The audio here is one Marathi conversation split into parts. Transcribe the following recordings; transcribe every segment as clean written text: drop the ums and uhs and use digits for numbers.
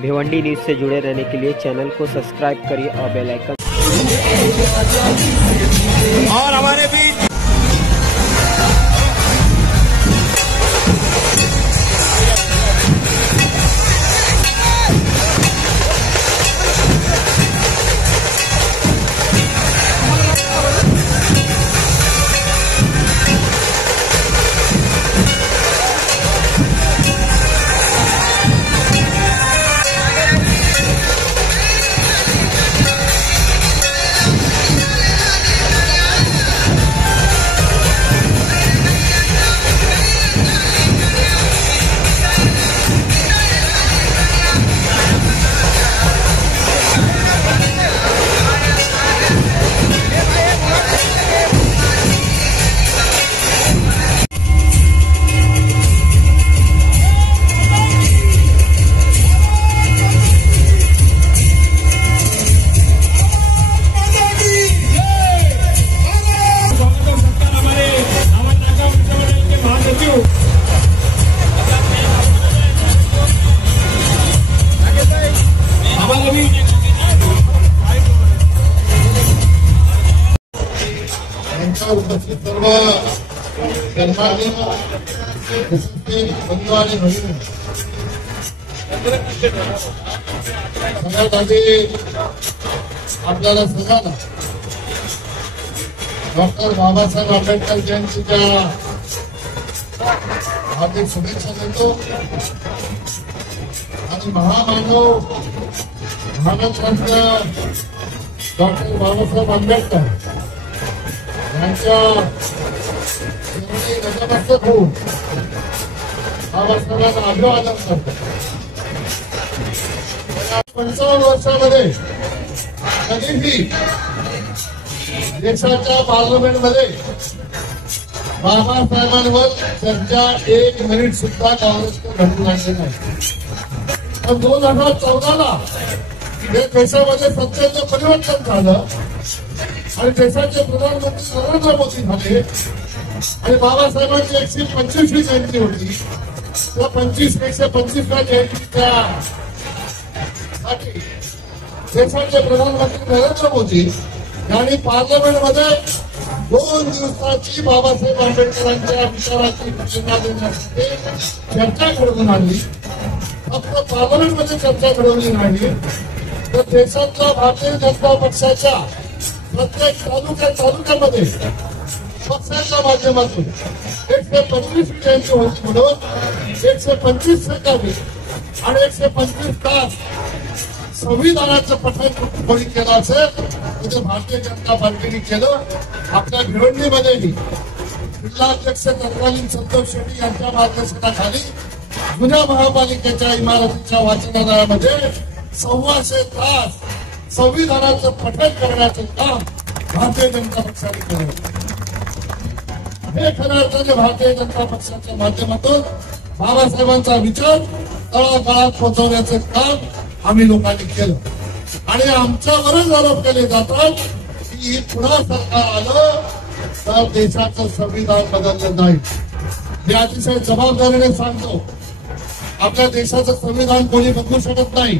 भिवंडी न्यूज से जुड़े रहने के लिए चैनल को सब्सक्राइब करिए और बेल आइकन। और हमारे बीच उपस्थित सर्व सन्माननीय बंधू आणि भगिनी, सगळ्यात आधी आपल्याला सगळ्यांना डॉक्टर बाबासाहेब आंबेडकर जयंतीच्या हार्दिक शुभेच्छा देतो आणि महामानव भारतरत्न डॉक्टर बाबासाहेब आंबेडकर यांच्या नतमस्तक होऊन बाबासाहेबांना अभिवादन करतो। 55 वर्षामध्ये कधीही देशाच्या पार्लमेंटमध्ये बाबासाहेबांवर चर्चा 1 मिनिट सुद्धा काँग्रेसने घडवून आणली नाही। पण 2014ला देशामध्ये सत्तेचं परिवर्तन झालं आणि देशाचे प्रधानमंत्री नरेंद्र मोदी झाले आणि बाबासाहेबांची 125वी जयंती होती। त्या 125व्या जयंतीच्या साठी देशाचे प्रधानमंत्री नरेंद्र मोदी यांनी पार्लमेंटमध्ये 2 दिवसाची बाबासाहेब आंबेडकरांच्या विचाराची प्रेरणा देण्यासाठी चर्चा घडवून आणली। फक्त पार्लमेंटमध्ये चर्चा घडवली नाही तर देशातल्या भारतीय जनता पक्षाच्या प्रत्येक तालुक्यामध्ये पक्षाच्या माध्यमातून 125वी जयंती होती म्हणून 125 सेकंद आणि 125 तास संविधानाचं पठण कोणी केलं असेल तर भारतीय जनता पार्टीने केलं। आपल्या भिवंडीमध्येही जिल्हाध्यक्ष तत्कालीन संतोष शेट्टी यांच्या मार्गदर्शनाखाली जुन्या महापालिकेच्या इमारतीच्या वाचनालयामध्ये 125 तास संविधानाचं पठण करण्याचं काम भारतीय जनता पक्षाने केलं। हे खऱ्या अर्थाने भारतीय जनता पक्षाच्या माध्यमातून बाबासाहेबांचा विचार तळागाळात पोहोचवण्याचं काम आम्ही लोकांनी केलं आणि आमच्यावरच आरोप केले जातात की पुन्हा सरकार आलं तर देशाचं संविधान बदललं नाही। मी अतिशय जबाबदारीने सांगतो, आपल्या देशाचं संविधान कोणी बदलू शकत नाही।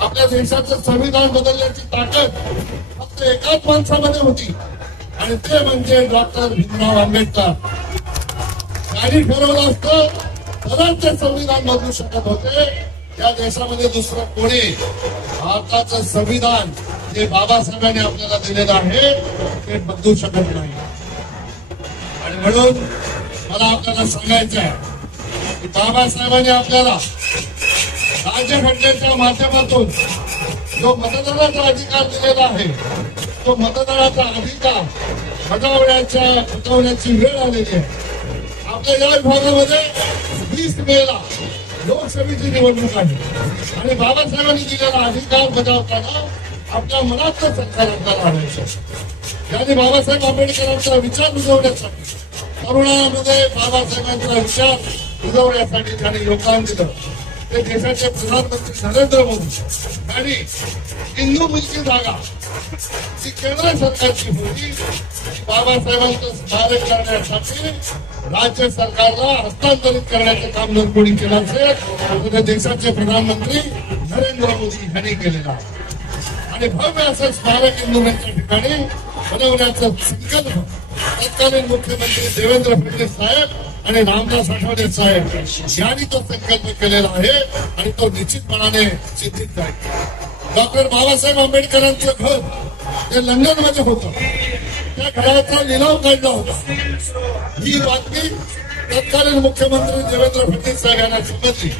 आपल्या देशाचं संविधान बदलण्याची ताकद फक्त एकाच माणसामध्ये होती आणि ते म्हणजे डॉक्टर भीमराव आंबेडकर। त्यांनी ठरवलं असतं तरच ते संविधान बदलू शकत होते। या देशामध्ये दुसरं कोणी भारताचं संविधान जे बाबासाहेबांनी आपल्याला दिलेलं आहे ते बदलू शकत नाही। आणि म्हणून मला आपल्याला सांगायचं आहे की बाबासाहेबांनी आपल्याला राज्यघटनेच्या माध्यमातून जो मतदानाचा अधिकार दिलेला आहे तो मतदानाचा अधिकार बजावण्याची वेळ आलेली आहे। आपल्या या विभागामध्ये 20 मेला लोकसभेची निवडणूक आहे आणि बाबासाहेबांनी दिलेला अधिकार बजावताना आपल्या मनातलं सरकार आपल्याला आणायचं। यांनी बाबासाहेब आंबेडकरांचा विचार रुजवण्यासाठी तरुणांमध्ये बाबासाहेबांचा विचार रुजवण्यासाठी त्यांनी योगदान दिलं। ते देशाचे प्रधानमंत्री नरेंद्र मोदी आणि हिंदूंची जागा ती केंद्र सरकारची होती. बाबासाहेबांचं स्मारक करण्यासाठी राज्य सरकारला हस्तांतरित करण्याचं काम जर कोणी केलं असेल तर देशाचे प्रधानमंत्री नरेंद्र मोदी यांनी केलेलं आहे. आणि भव्य असं स्मारक हिंदूंच्या ठिकाणी बनवण्याचा संकल्प तत्कालीन मुख्यमंत्री देवेंद्र फडणवीस साहेब आणि रामदास आठवले साहेब यांनी तो संकल्प केलेला आहे आणि तो निश्चितपणाने सिद्धीत जाईल. डॉक्टर बाबासाहेब आंबेडकरांचं घर ते लंडनमध्ये होतं. त्या घराचा लिलाव काढला होता. ही बातमी तत्कालीन मुख्यमंत्री देवेंद्र फडणवीस साहेब यांना समजली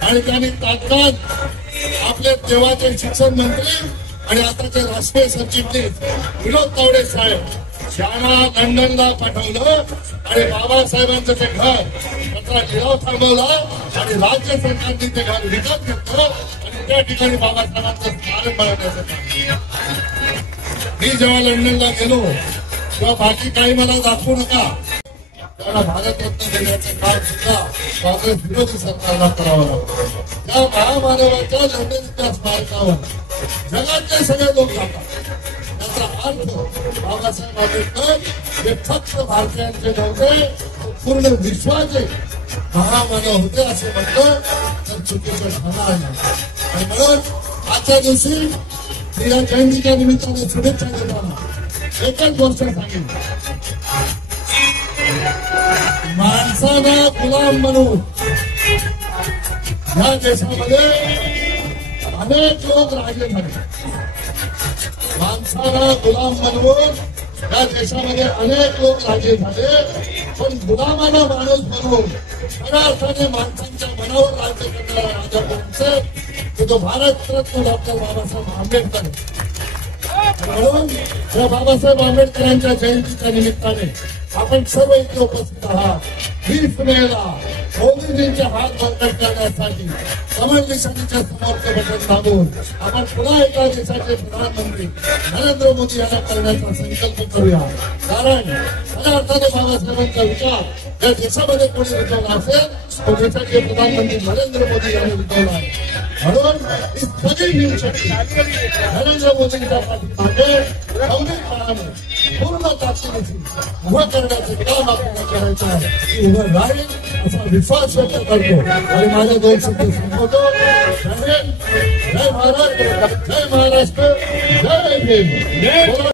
आणि त्यांनी तात्काळ आपले तेव्हाचे शिक्षण मंत्री आणि आताचे राष्ट्रीय सरचिटणीस विनोद तावडे साहेब यांना लंडनला पाठवलं आणि बाबासाहेबांचं ते घर त्याचा लिलाव थांबवला आणि राज्य सरकारने ते घर विकत घेतलं आणि त्या ठिकाणी बाबासाहेबांचं स्मारक बनवण्याचं काम. मी जेव्हा लंडनला गेलो तेव्हा बाकी काही मला दाखवू नका, त्याला भारतरत्न देण्याचं काम सुद्धा काँग्रेस विरोधी सरकारला करावं लागतं. त्या महामानवाच्या लंडनच्या स्मारकावर जगातले सगळे लोक जातात. त्याचा अर्थ बाबासाहेब आंबेडकर हे फक्त भारतीयांचे नव्हते, पूर्ण विश्वाचे महामानव होते असे म्हटलं तर चुकीचं ठरणार नाही. आणि म्हणून आजच्या दिवशी मी या जयंतीच्या निमित्ताने शुभेच्छा देताना एकच गोष्ट सांगेन, माणसाला गुलाम बनवून या देशामध्ये अनेक लोक राहिले झाले. माणसाला गुलाम बनवून या देशामध्ये अनेक लोक राजे झाले, पण गुलामाला माणूस बनवून खऱ्या अर्थाने माणसांच्या मनावर राज्य करणारा राजा कोणते तो भारतरत्न डॉक्टर बाबासाहेब आंबेडकर. म्हणून या बाबासाहेब आंबेडकरांच्या जयंतीच्या निमित्ताने आपण सर्व इथे उपस्थित आहात. 20 मेला मोदीजींचे हात बळकट करण्यासाठी कमल निशाणीच्या समोरचे बटन दाबून आपण पुन्हा एकदा देशाचे प्रधानमंत्री नरेंद्र मोदी यांना करण्याचा संकल्प करूया. कारण खऱ्या अर्थाने बाबासाहेबांचा विचार या देशामध्ये कोणी रुजवला असेल तो देशाचे प्रधानमंत्री नरेंद्र मोदी यांनी रुजवला आहे. म्हणून ही सगळी घेऊ शकते नरेंद्र मोदींच्या पाठीमागे गंभीरपणाने पूर्ण ताकदीने उभं करण्याचं काम आपल्याला करायचं आहे. ती उभं राहील असा विश्वास व्यक्त करतो आणि माझ्या 2 शब्द संपवतो. जय हिंद, जय भारत, जय महाराष्ट्र, जय भीम.